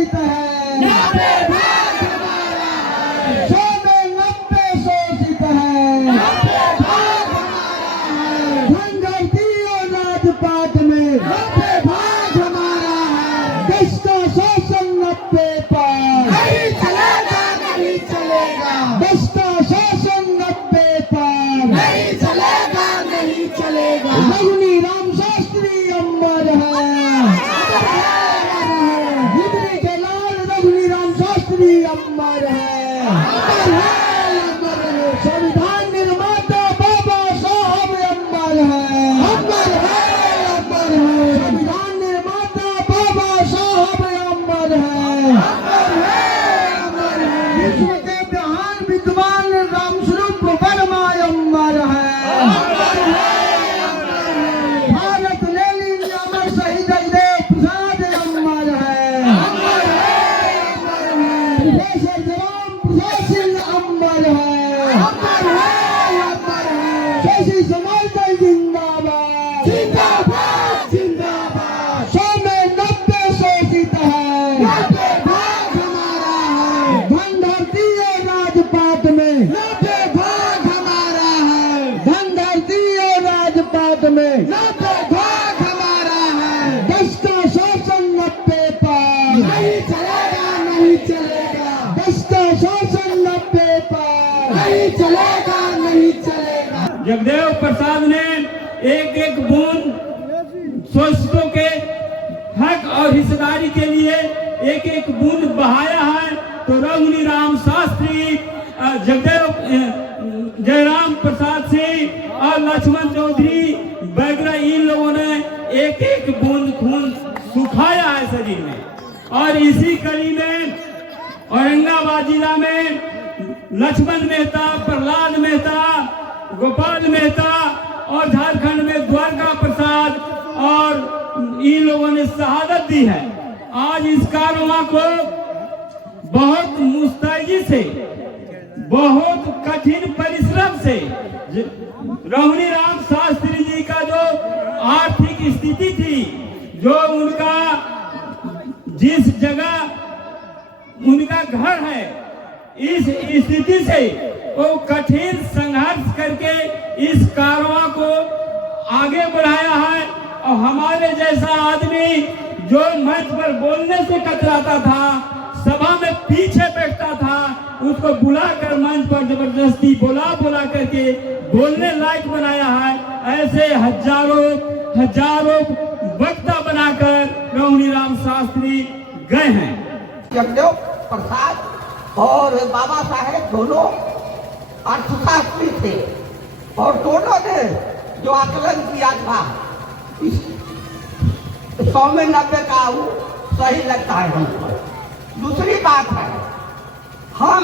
शोषित है, 90 भाग हमारा है, 100 में 90 शोषित है, 90 भाग हमारा है, धनगढ़ती और राजपाट में 90 भाग हमारा है, देश का शोषण 90 पार, नहीं चलेगा, नहीं चलेगा, देश का शोषण 90 पार, नहीं चलेगा, नहीं चलेगा। रघुनी राम शास्त्री अमर है, गुजरी के लाल रघुनी राम शास्त्री अमर है, संविधान निर्माता बाबा साहब अमर है, संविधान निर्माता बाबा साहब अमर है, विश्व के महान विद्वान रामस्वरूप वर्मा अमर है, भारत लेनिन अमर शहीद जयदेव प्रसाद अमर है, प्रोफेसर जवान प्रसाद सिंह अमर है, शशि समाज दल जिंदाबाद, जिंदाबाद, जिंदाबाद, 100 में 90 शोषित है, 90 भाग हमारा है, धनगढ़ती और राजपाट में 90 भाग हमारा है, धनगढ़ती और राजपाट में 90 भाग हमारा है, देश का शोषण 90 पार, नहीं चलेगा, नहीं चलेगा, देश का शोषण 90 पार, नहीं चलेगा, नहीं चलेगा। जगदेव प्रसाद ने एक एक बूंद शोषितों के हक और हिस्सेदारी के लिए एक एक बूंद बहाया है। तो रघुनी राम शास्त्री, जगदेव जयराम प्रसाद सिंह और लक्ष्मण चौधरी वगैरह इन लोगों ने एक एक बूंद खून सुखाया है शरीर में। और इसी कड़ी में औरंगाबाद जिला में लक्ष्मण मेहता, प्रहलाद मेहता, गोपाल मेहता और झारखंड में द्वारका प्रसाद और इन लोगों ने शहादत दी है। आज इस कारवां को बहुत मुस्तैदी से, बहुत कठिन परिश्रम से रघुनी राम शास्त्री जी का जो आर्थिक स्थिति थी, जो उनका जिस जगह उनका घर है, इस स्थिति से वो कठिन संघर्ष करके इस कारवां को आगे बढ़ाया है। और हमारे जैसा आदमी जो मंच पर बोलने से कतराता था, सभा में पीछे बैठता था, उसको बुलाकर मंच पर जबरदस्ती बोला करके बोलने लायक बनाया है। ऐसे हजारों वक्ता बनाकर रघुनी राम शास्त्री गए हैं। जगदेव प्रसाद और बाबा साहेब दोनों अर्थशास्त्री थे और दोनों ने जो आकलन किया था, 100 में 90 का वो सही लगता है हमको। दूसरी बात है, हम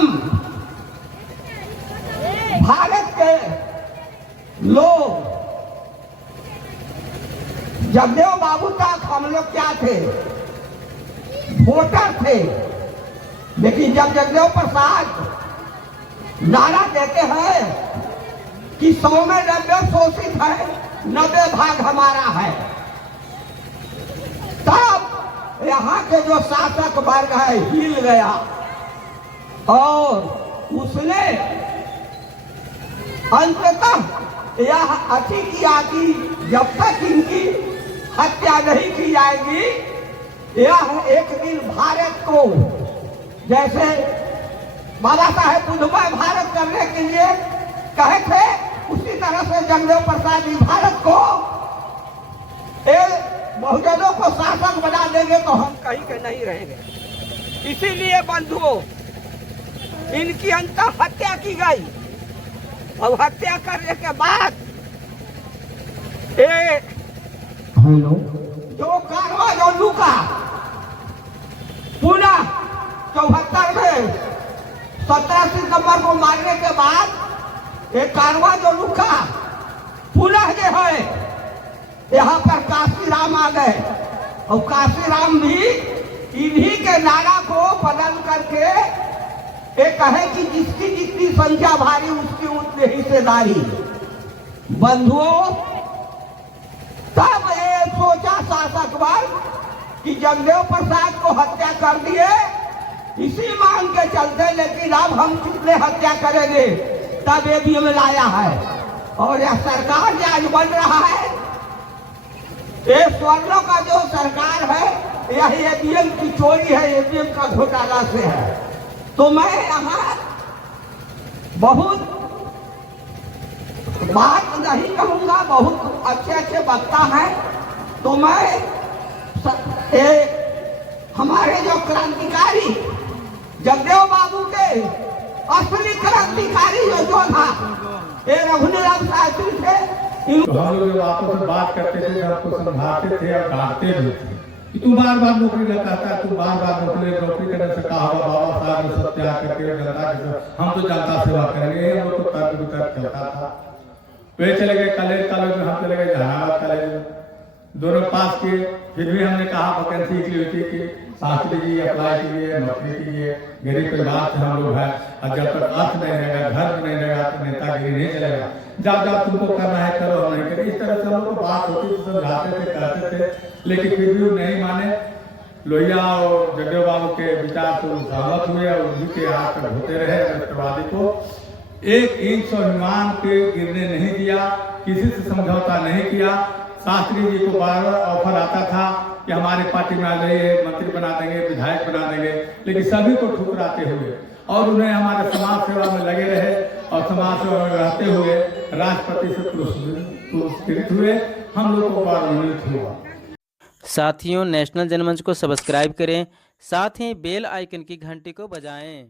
भारत के लोग जगदेव बाबू तक हम लोग क्या थे, वोटर थे। लेकिन जब जगदेव प्रसाद नारा देते हैं कि 100 में 90 शोषित है, 90 भाग हमारा है, तब यहाँ के जो शासक वर्ग है हिल गया और उसने अंततः यह अति किया कि जब तक इनकी हत्या नहीं की जाएगी, यह एक दिन भारत को, जैसे बाबा साहेब बुद्धमय भारत करने के लिए कहे थे, उसी तरह से जगदेव प्रसाद जी भारत को बहुजनों को शासक बना देंगे तो हम कहीं के नहीं रहेंगे। इसीलिए बंधुओं, इनकी अंत हत्या की गई और हत्या करने के बाद जो कारवा जो लुका पुनः 74 में 17 सितंबर को मारने के बाद एक कारवा जो लुका पुनः जो है यहाँ पर काशीराम आ गए और काशीराम भी इन्हीं के नारा को बदल करके एक कहे कि जिसकी जितनी संख्या भारी उसकी उतनी हिस्सेदारी। बंधुओं, तब ये सोचा शासक वर्ग कि जगदेव प्रसाद को हत्या कर दिए इसी मांग के चलते, लेकिन अब हम कितने हत्या करेंगे तब एबीएम लाया है। और यह सरकार जो आज बन रहा है, ये स्वर्णों का जो सरकार है, यह एबीएम की चोरी है, एबीएम का घोटाला से है। तो मैं यहाँ बहुत बात नहीं कहूँगा, बहुत अच्छे अच्छे वक्ता हैं। तो मैं हमारे जो क्रांतिकारी जगदेव बाबू के असली क्रांतिकारी जो था ये रघुनाथ शास्त्री थे। तो हम लोग जब आपस में बात करते थे, आपको समझाते थे और डांटते भी थे कि तू बार बार नौकरी लगता था, तू बार बार नौकरी करने से कहा हुआ बाबा साहब ने सब त्याग करके जनता के हम तो जनता सेवा करेंगे, हम लोग को तर्क वितर्क चलता था। वे चले गए कॉलेज में, हम चले गए जहानाबाद कॉलेज में, दोनों पास किए। फिर भी हमने कहा वैकेंसी निकली हुई थी कि शास्त्री जी अप्लाई कीजिए, नौकरी कीजिए, गरीब परिवार से हम लोग हैं, और जब तक अर्थ नहीं रहेगा, घर नहीं रहेगा तो नेतागिरी नहीं चलेगा, जब जब तुमको करना है करो, हम नहीं करें। इस तरह से हम लोग को बात होती थी, समझाते थे, कहते थे, लेकिन फिर भी वो नहीं माने। लोहिया और जगदेव बाबू के विचार से सहमत हुए और उन्हीं के हाथ तक होते रहे। राष्ट्रवादी को एक इंच स्वाभिमान के गिरने नहीं दिया, किसी से समझौता नहीं किया। शास्त्री जी को बार बार ऑफर आता था कि हमारी पार्टी में आ जाइए, मंत्री बना देंगे, विधायक बना देंगे, लेकिन सभी को ठुकराते हुए और उन्हें हमारे समाज सेवा में लगे रहे और समाज सेवा में रहते हुए राष्ट्रपति से पुरस्कृत हुए। हम लोग को गौरवान्वित हुआ। साथियों, नेशनल जनमंच को सब्सक्राइब करें, साथ ही बेल आइकन की घंटी को बजाएं।